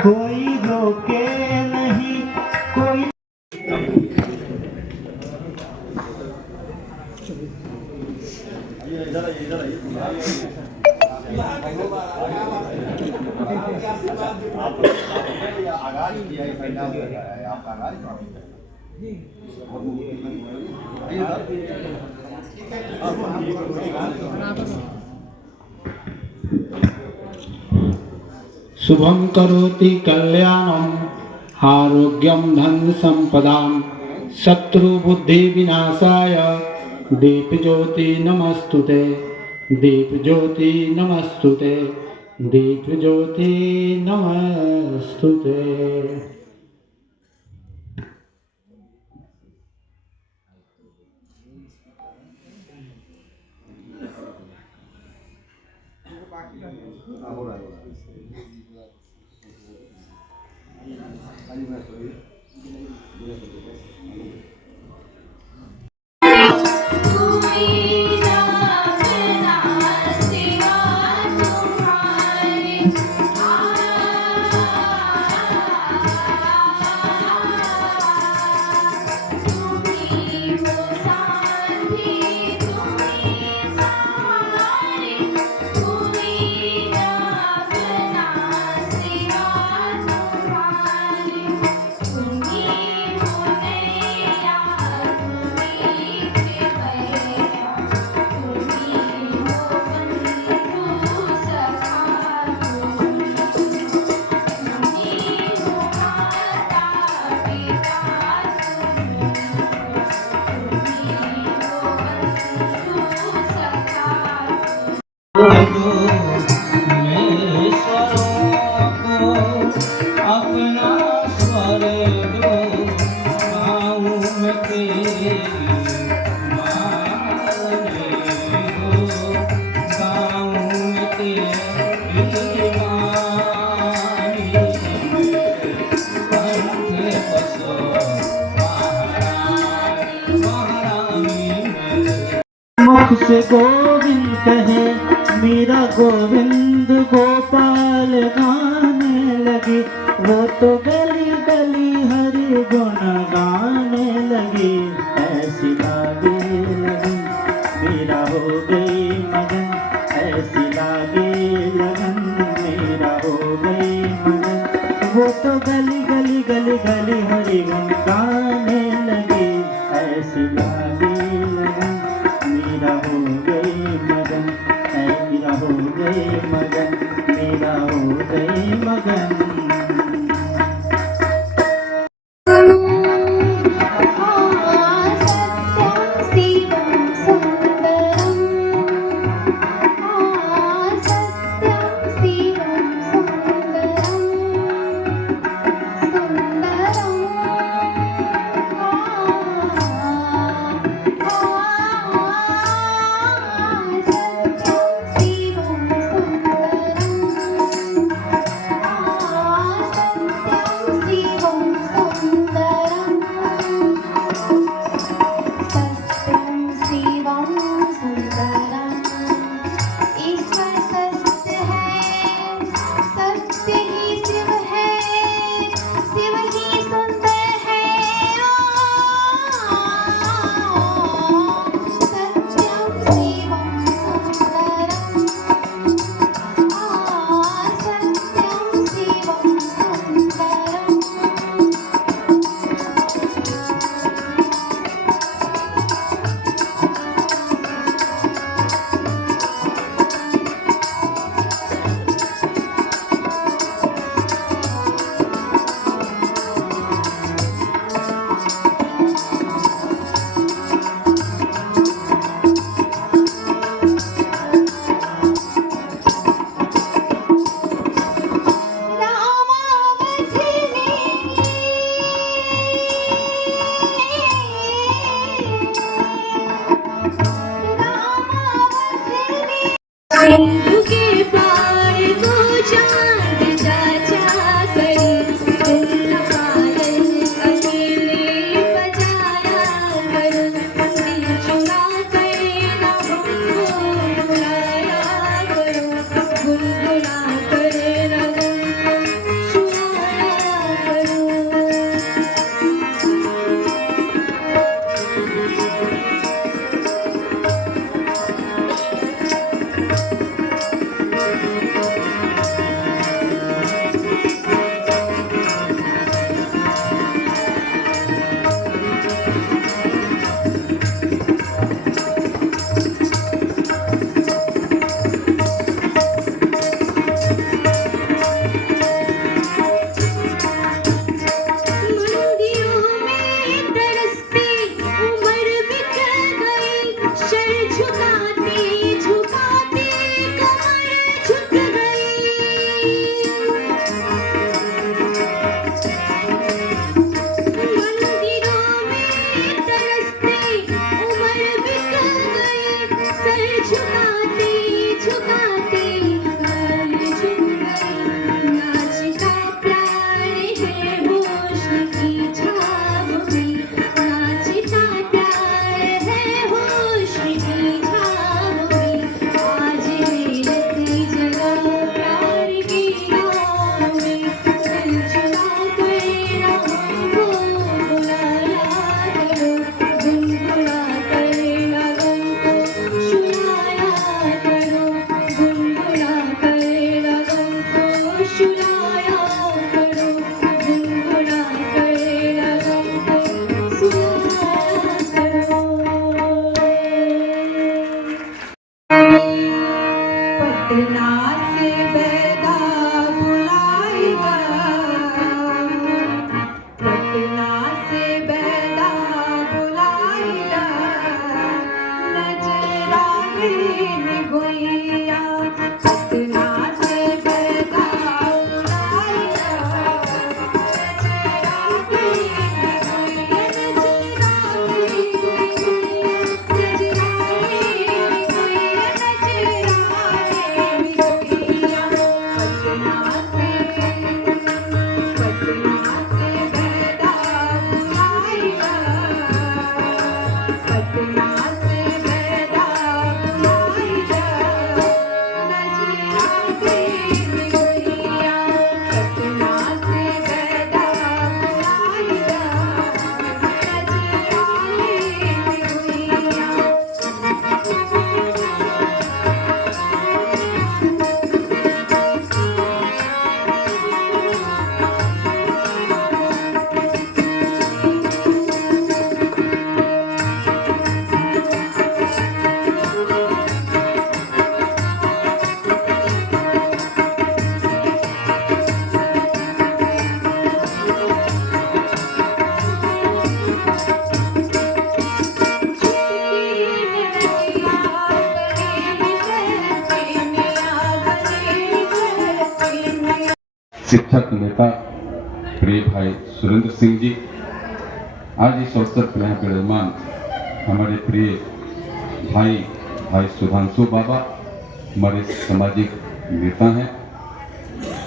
कोई रोके नहीं कोई। शुभं करोति कल्याणम् आरोग्यं धन संपदां शत्रुबुद्धि विनाशाय दीपज्योति नमस्तुते दीपज्योति नमस्तुते दीपज्योति नमस्तुते। मुख से गोविंद कहे मेरा गोविंद गोपाल गाने लगी। वो तो गली गली हरि गुण गाने लगी। ऐसी लागे लगन मेरा हो गई मगन। ऐसी लागे लगन मेरा हो गई मगन। वो तो गली गली गली गली हरि गुण गाने लगी। ऐसी लागे लगन मेरा हो गई मगन। मेरा हो गई मगन। मेरा हो गई मगन। शिक्षक नेता प्रिय भाई सुरेंद्र सिंह जी, आज इस अवसर पर यहाँ विराजमान हमारे प्रिय भाई सुधांशु बाबा हमारे सामाजिक नेता हैं,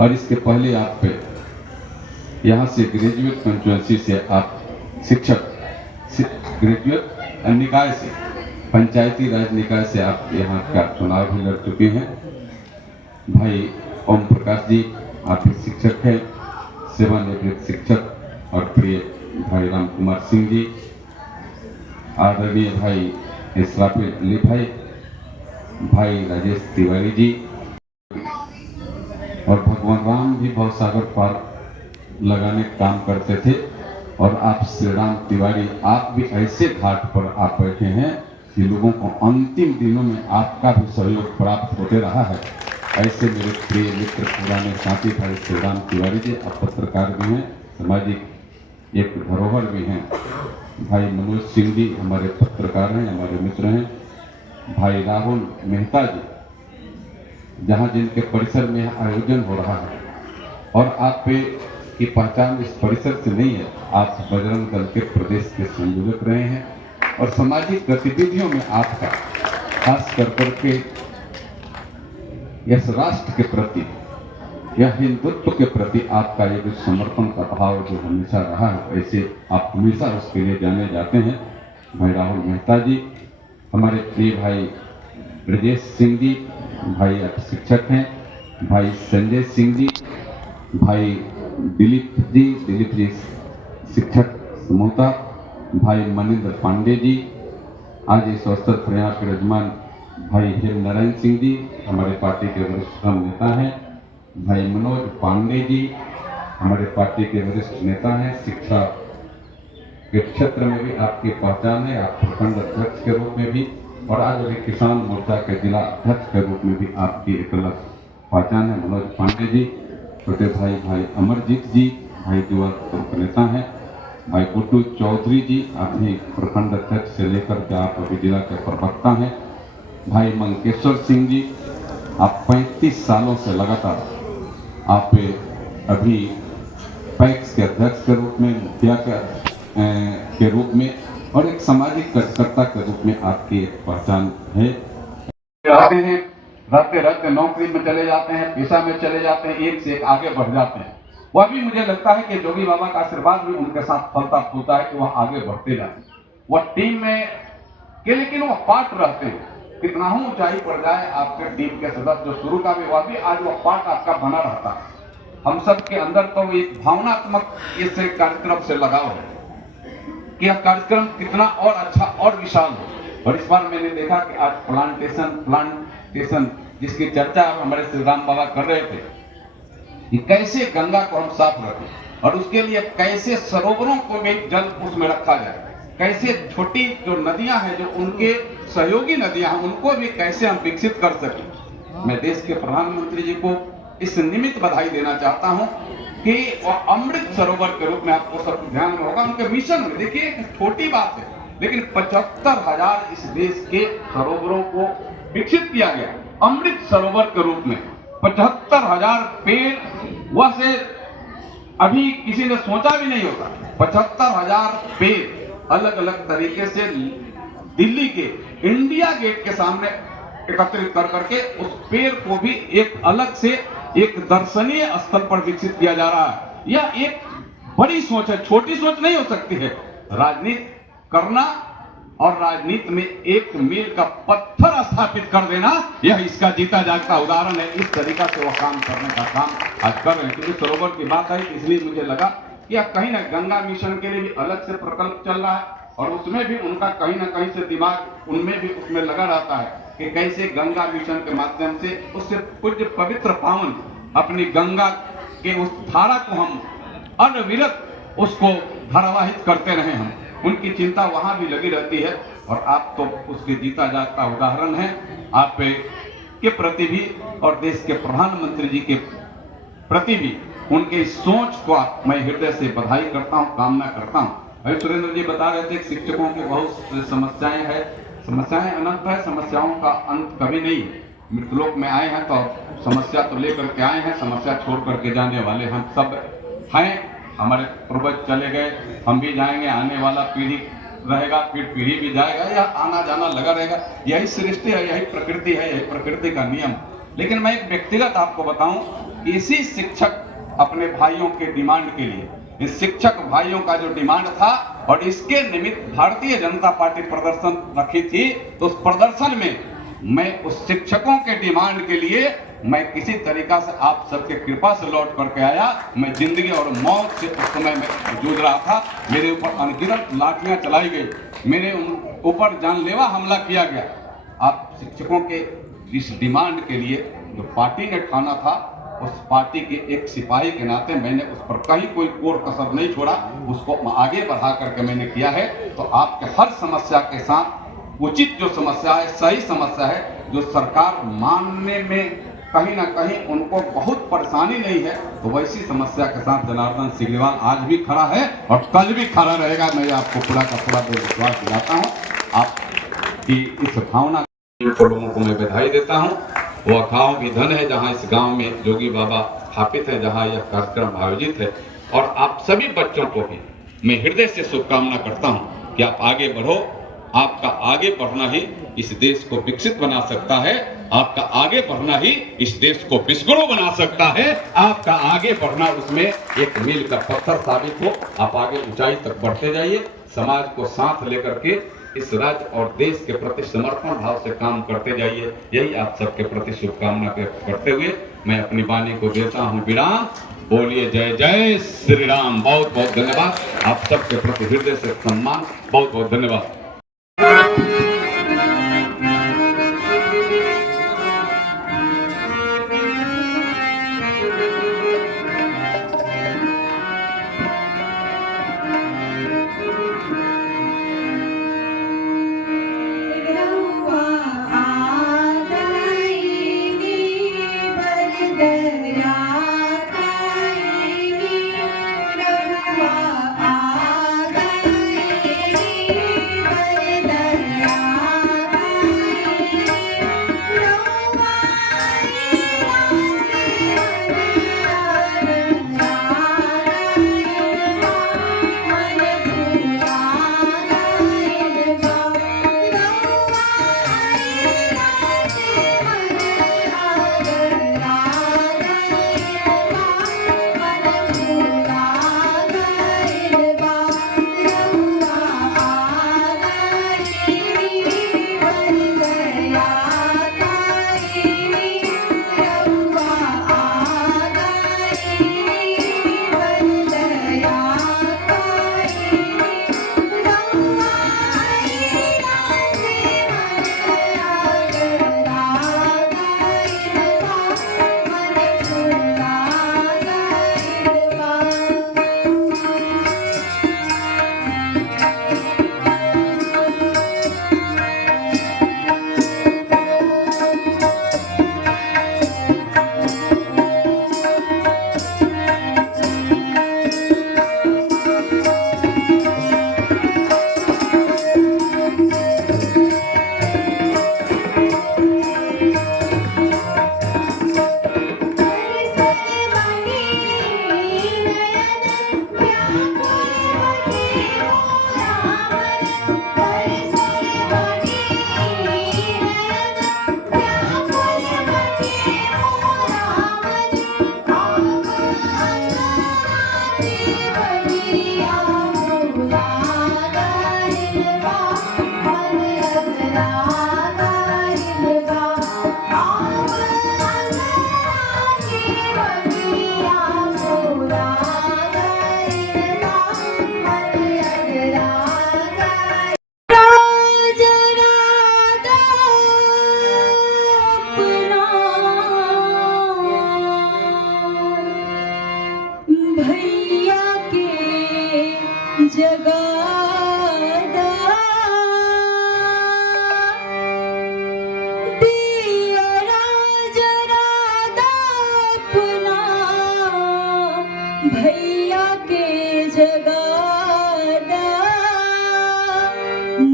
और इसके पहले आप पे यहाँ से ग्रेजुएट कंस्टिट्यूएंसी से आप शिक्षक ग्रेजुएट निकाय से, पंचायती राज निकाय से आप यहाँ का चुनाव भी लड़ चुके हैं। भाई ओम प्रकाश जी आप भी शिक्षक हैं, सेवानिवृत्त शिक्षक, और प्रिय भाई राम कुमार सिंह जी, आदरणीय भाई इसराफिल अली भाई राजेश तिवारी जी, और भगवान राम भी भवसागर पार लगाने का काम करते थे, और आप श्री राम तिवारी आप भी ऐसे घाट पर आप बैठे हैं कि लोगों को अंतिम दिनों में आपका भी सहयोग प्राप्त होते रहा है। ऐसे मेरे प्रिय मित्र पुराने साथी भाई श्री राम तिवारी जी, आप पत्रकार भी हैं, सामाजिक एक धरोहर भी हैं। भाई मनोज सिंह जी हमारे पत्रकार हैं, हमारे मित्र हैं। भाई राहुल मेहता जी, जहाँ जिनके परिसर में आयोजन हो रहा है, और आप पे की पहचान इस परिसर से नहीं है, आप बजरंग दल के प्रदेश के संयोजक रहे हैं, और सामाजिक गतिविधियों में आपका खास कर करके इस राष्ट्र के प्रति या हिंदुत्व के प्रति आपका ये जो समर्पण का भाव जो हमेशा रहा है, ऐसे आप हमेशा उसके लिए जाने जाते हैं। भाई राहुल मेहता जी, हमारे प्रिय भाई ब्रजेश सिंह जी, भाई आप शिक्षक हैं। भाई संजय सिंह जी, भाई दिलीप जी शिक्षक समूहता। भाई मनिंद्र पांडे जी, आज इस अवसर पर यहाँ के विराजमान भाई हेम नारायण सिंह जी हमारे पार्टी के वरिष्ठ नेता हैं। भाई मनोज पांडे जी हमारे पार्टी के वरिष्ठ नेता हैं। शिक्षा के क्षेत्र में भी आपकी पहचान है, आप प्रखंड अध्यक्ष के रूप में भी, और आज अभी किसान मोर्चा के जिला अध्यक्ष के रूप में भी आपकी एक अलग पहचान है। मनोज पांडे जी, छोटे भाई अमरजीत जी, भाई युवा नेता हैं। भाई गुड्डू चौधरी जी, आप भी प्रखंड अध्यक्ष से लेकर के आप अभी जिला के प्रवक्ता हैं। भाई मंकेश्वर सिंह जी, आप 35 सालों से लगातार आप अभी पैक्स के अध्यक्ष के रूप में, मुखिया के रूप में, और एक सामाजिक कार्यकर्ता के रूप में आपकी एक पहचान है। रहते रहते नौकरी में चले जाते हैं, पेशा में चले जाते हैं, एक से एक आगे बढ़ जाते हैं। वह भी मुझे लगता है कि जोगी बाबा का आशीर्वाद भी उनके साथ फलता फूलता है कि वह आगे बढ़ते जाते हैं। वह टीम में के लेकिन वह पार्ट रहते हैं, कितना ही ऊंचाई पर जाए आपके टीम के सदस्य जो शुरू का भी, वह भी आज वह पार्ट आपका बना रहता है। हम सब के अंदर तो एक भावनात्मक इससे कार्यक्रम से लगाव है कि यह कार्यक्रम कितना और अच्छा और विशाल हो। और इस बार मैंने देखा कि आज प्लांटेशन जिसकी चर्चा हमारे श्री राम बाबा कर रहे थे कि कैसे गंगा को हम साफ रखें, और उसके लिए कैसे सरोवरों को भी जल उसमें रखा जाए, कैसे छोटी जो नदियां हैं, जो उनके सहयोगी नदियां हैं, उनको भी कैसे हम विकसित कर सकें। मैं देश के प्रधानमंत्री जी को इस निमित्त बधाई देना चाहता हूं कि वह अमृत सरोवर के रूप में, आपको सब ध्यान में होगा उनके मिशन में, देखिए एक छोटी बात है लेकिन 75,000 इस देश के सरोवरों को विकसित किया गया अमृत सरोवर के रूप में। 75,000 पेड़, वह से अभी किसी ने सोचा भी नहीं होता। 75,000 पेड़ अलग अलग तरीके से दिल्ली के इंडिया गेट के सामने एकत्रित कर करके उस पेड़ को भी एक अलग से एक दर्शनीय स्थल पर विकसित किया जा रहा है। यह एक बड़ी सोच है, छोटी सोच नहीं हो सकती है। राजनीति करना और राजनीति में एक मील का पत्थर स्थापित कर देना, यह इसका जीता जागता उदाहरण है। इस तरीका से वह काम करने का काम आज कर रहे हैं। क्योंकि सरोवर की बात आई इसलिए मुझे लगा कि कहीं ना गंगा मिशन के लिए भी अलग से प्रकल्प चल रहा है, और उसमें भी उनका कहीं ना कहीं से दिमाग उनमें भी उसमें लगा रहता है कि कैसे गंगा मिशन के माध्यम से उससे पूज्य पवित्र पावन अपनी गंगा के उस धारा को हम अनविरत उसको धारावाहित करते रहे। हम उनकी चिंता वहां भी लगी रहती है, और आप तो उसके जीता जागता उदाहरण है। आप के प्रति भी और देश के प्रधानमंत्री जी के प्रति भी उनके इस सोच को मैं हृदय से बधाई करता हूं, कामना करता हूं। भाई सुरेंद्र जी बता रहे थे शिक्षकों की बहुत समस्याएं हैं, समस्याएं अनंत है, समस्याओं का अंत कभी नहीं। मृतलोक में आए हैं तो समस्या तो लेकर के आए हैं, समस्या छोड़ करके जाने वाले हम सब हैं। हमारे पूर्वज चले गए, हम भी जाएंगे, आने वाला पीढ़ी रहेगा, फिर पीढ़ी भी जाएगा, या आना जाना लगा रहेगा। यही सृष्टि है, यही प्रकृति है, यही प्रकृति का नियम। लेकिन मैं एक व्यक्तिगत आपको बताऊं, इसी शिक्षक अपने भाइयों के डिमांड के लिए, इस शिक्षक भाइयों का जो डिमांड था और इसके निमित्त भारतीय जनता पार्टी प्रदर्शन रखी थी, तो उस प्रदर्शन में मैं उस शिक्षकों के डिमांड के लिए मैं किसी तरीका से आप सबके कृपा से लौट करके आया। मैं जिंदगी और मौत से उस समय में जूझ रहा था। मेरे ऊपर अनगिनत लाठियां चलाई गई, मेरे ऊपर जानलेवा हमला किया गया। आप शिक्षकों के इस डिमांड के लिए जो पार्टी ने ठाना था, उस पार्टी के एक सिपाही के नाते मैंने उस पर कहीं कोई कोर कसर नहीं छोड़ा, उसको आगे बढ़ा करके मैंने किया है। तो आपके हर समस्या के साथ उचित जो समस्या है, सही समस्या है, जो सरकार मानने में कहीं ना कहीं उनको बहुत परेशानी नहीं है, तो वैसी समस्या के साथ जनार्दन सिग्रीवाल आज भी खड़ा है और कल भी खड़ा रहेगा। मैं आपको पूरा का पूरा विश्वास दिलाता हूँ। आपकी इस भावना को लोगों को मैं बधाई देता हूँ। वह गाँव भी धन है जहाँ इस गाँव में जोगी बाबा स्थापित है, जहाँ यह कार्यक्रम आयोजित है। और आप सभी बच्चों को भी मैं हृदय से शुभकामना करता हूँ कि आप आगे बढ़ो। आपका आगे बढ़ना ही इस देश को विकसित बना सकता है, आपका आगे बढ़ना ही इस देश को विश्वगुरु बना सकता है। आपका आगे बढ़ना उसमें एक मील का पत्थर साबित हो। आप आगे ऊंचाई तक बढ़ते जाइए, समाज को साथ लेकर के इस राज्य और देश के प्रति समर्पण भाव से काम करते जाइए। यही आप सबके प्रति शुभकामना व्यक्त करते हुए मैं अपनी वाणी को देता हूँ विराम। बोलिए जय जय श्री राम। बहुत बहुत धन्यवाद। आप सबके प्रति हृदय से सम्मान। बहुत बहुत धन्यवाद।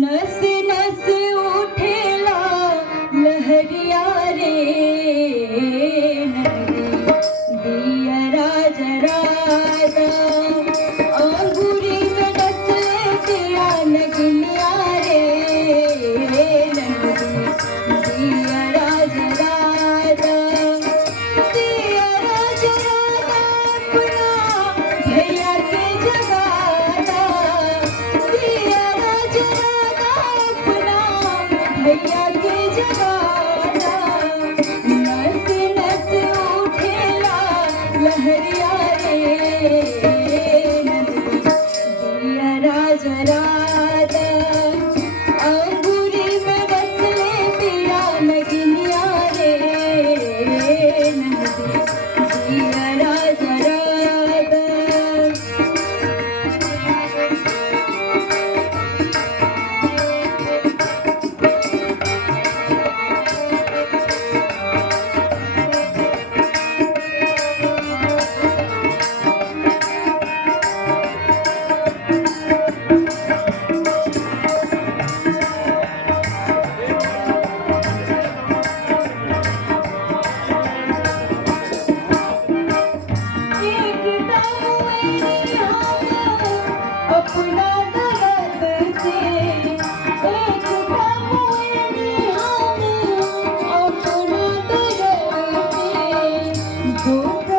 नस नस उठेला लहरिया रे सहरिया रे दिया राजा राधा अंगूरी में बसले पिया नगिनिया रे दिया राजा राधा अपना दर्द से एक हम अपना दर्द से